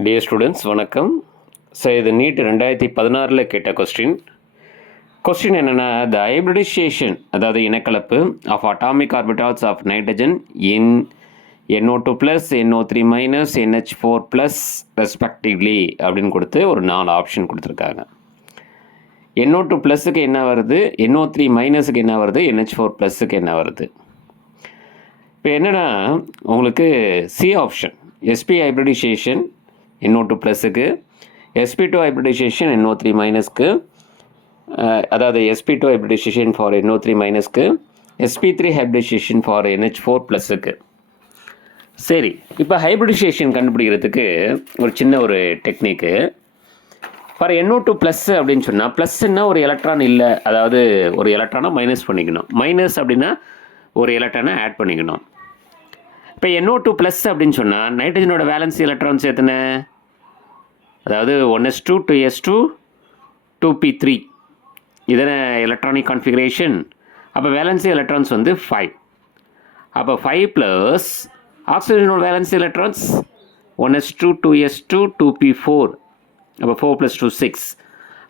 Dear students வணக்கம். So இது NEET 2016 கேட்ட கொஸ்டின் என்னென்னா, த ஹைப்ரிடைசேஷன் அதாவது இனக்கலப்பு of atomic orbitals of nitrogen in NO2 plus NO3 minus NH4 plus respectively அப்படின்னு கொடுத்து ஒரு 4 ஆப்ஷன் கொடுத்துருக்காங்க. NO2 ப்ளஸுக்கு என்ன வருது, NO3 மைனஸுக்கு என்ன வருது, NH4 ப்ளஸுக்கு என்ன வருது. இப்போ என்னென்னா உங்களுக்கு C option sp hybridization NO2 ப்ளஸுக்கு, sp2 ஹைப்ரிடைசேஷன் NO3 மைனஸ்க்கு, அதாவது sp2 ஹைப்ரிடைசேஷன் ஃபார் NO3 மைனஸ்க்கு, sp3 ஹைப்ரிடைசேஷன் ஃபார் NH4 ப்ளஸுக்கு. சரி, இப்போ ஹைப்ரிடைசேஷன் கண்டுபிடிக்கிறதுக்கு ஒரு சின்ன ஒரு டெக்னிக்கு. ஃபார் NO2 ப்ளஸ் அப்படின்னு சொன்னால், ப்ளஸ்ன்னா ஒரு எலக்ட்ரான் இல்லை, அதாவது ஒரு எலக்ட்ரானை மைனஸ் பண்ணிக்கணும். மைனஸ் அப்படின்னா ஒரு எலக்ட்ரானை ஆட் பண்ணிக்கணும். இப்போ NO2 ப்ளஸ் அப்படின்னு சொன்னால் நைட்ரஜனோட வேலன்சி எலக்ட்ரான்ஸ் எத்தனை, அதாவது 1s2 2s2 2p3 இதன எலக்ட்ரானிக் கான்ஃபிகரேஷன். அப்போ வேலன்சி எலக்ட்ரான்ஸ் வந்து 5. அப்போ 5 plus ஆக்சிஜனோட valency electrons 1s2 2s2 2p4. அப்போ 4 + 2 6.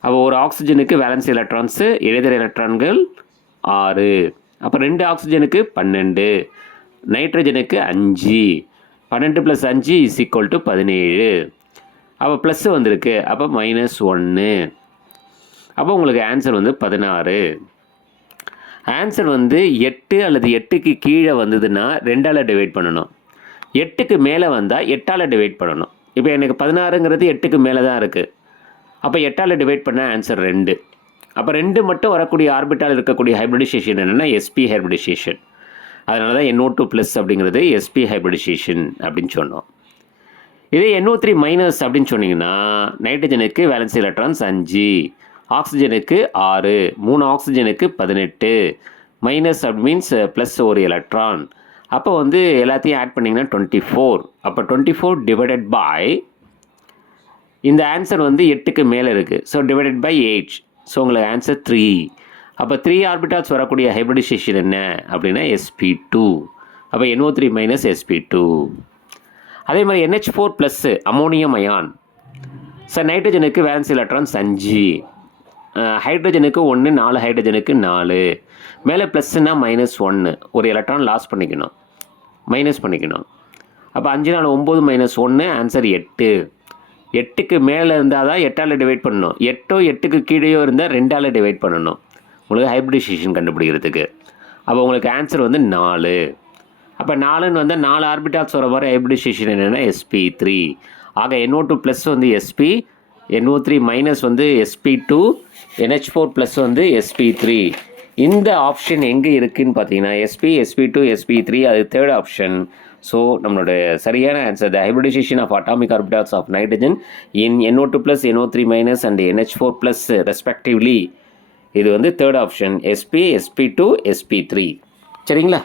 அப்போ ஒரு ஆக்சிஜனுக்கு வேலன்சி எலக்ட்ரான்ஸு எளிதர எலக்ட்ரான்கள் 6. அப்போ 2 ஆக்சிஜனுக்கு 12, நைட்ரஜனுக்கு 5. 12 + 5 = 17. அப்போ ப்ளஸ்ஸு வந்திருக்கு, அப்போ -1. அப்போ உங்களுக்கு ஆன்சர் வந்து 16. ஆன்சர் வந்து 8 அல்லது 8க்கு கீழே வந்ததுன்னா 2ஆல் டிவைட் பண்ணணும். 8க்கு மேலே வந்தால் 8ஆல் டிவைட் பண்ணணும். இப்போ எனக்கு 16ங்கிறது 8க்கு மேலே தான் இருக்குது. அப்போ 8ஆல் டிவைட் பண்ண ஆன்சர் 2. அப்போ 2 மட்டும் வரக்கூடிய ஆர்பிட்டால் இருக்கக்கூடிய ஹைப்ரிடைசேஷன் என்னென்னா sp ஹைப்ரிடைசேஷன். அதனால தான் NO2 ப்ளஸ் அப்படிங்கிறது sp ஹைப்ரிடைசேஷன் அப்படின்னு சொன்னோம். இதே NO3 மைனஸ் அப்படின்னு சொன்னீங்கன்னா நைட்ரஜனுக்கு வேலன்சி எலக்ட்ரான்ஸ் 5, ஆக்சிஜனுக்கு 6, 3 ஆக்சிஜனுக்கு 18. மைனஸ் அப்படி மீன்ஸ் ப்ளஸ் ஒரு எலக்ட்ரான். அப்போ வந்து எல்லாத்தையும் ஆட் பண்ணிங்கன்னா 24. அப்போ 24 டிவைடட் பை, இந்த ஆன்சர் வந்து 8க்கு மேலே இருக்குது, ஸோ டிவைடட் பை 8. ஸோ உங்களுக்கு ஆன்சர் 3. அப்போ 3 ஆர்பிட்டால்ஸ் வரக்கூடிய ஹைப்ரிடைசேஷன் என்ன அப்படின்னா sp2. அப்போ NO3 மைனஸ் sp2. அதே மாதிரி NH4 plus ammonium ion. Sir நைட்ரஜனுக்கு வேலன்சி எலக்ட்ரான்ஸ் 5, ஹைட்ரஜனுக்கு 1, 4 ஹைட்ரஜனுக்கு 4. மேலே ப்ளஸ்ஸுன்னா -1, ஒரு எலக்ட்ரான் லாஸ் பண்ணிக்கணும், மைனஸ் பண்ணிக்கணும். அப்போ 5 4 9 -1 ஆன்சர் 8. 8க்கு மேலே இருந்தால் தான் 8ஆல் டிவைட் பண்ணணும். 8ஓ 8க்கு கீழேயோ இருந்தால் 2ஆல் டிவைட் பண்ணணும் உங்களுக்கு ஹைப்ரிடைசேஷன் கண்டுபிடிக்கிறதுக்கு. அப்போ உங்களுக்கு ஆன்சர் வந்து 4. அப்போ 4ன்னு வந்தால் 4 ஆர்பிட்டால்ஸ் வர மாதிரி ஹைப்ரிடைசேஷன் என்னென்னா sp3. ஆக NO2 ப்ளஸ் வந்து sp, NO3 மைனஸ் வந்து sp2, NH4 ப்ளஸ் வந்து sp3. இந்த ஆப்ஷன் எங்கே இருக்குதுன்னு பார்த்தீங்கன்னா sp, sp2, sp3 அது தேர்ட் ஆப்ஷன். ஸோ நம்மளோட சரியான answer the hybridization of atomic orbitals of nitrogen in NO2 plus NO3 minus and NH4 plus respectively. இது வந்து third option sp, sp2, sp3. சரிங்களா?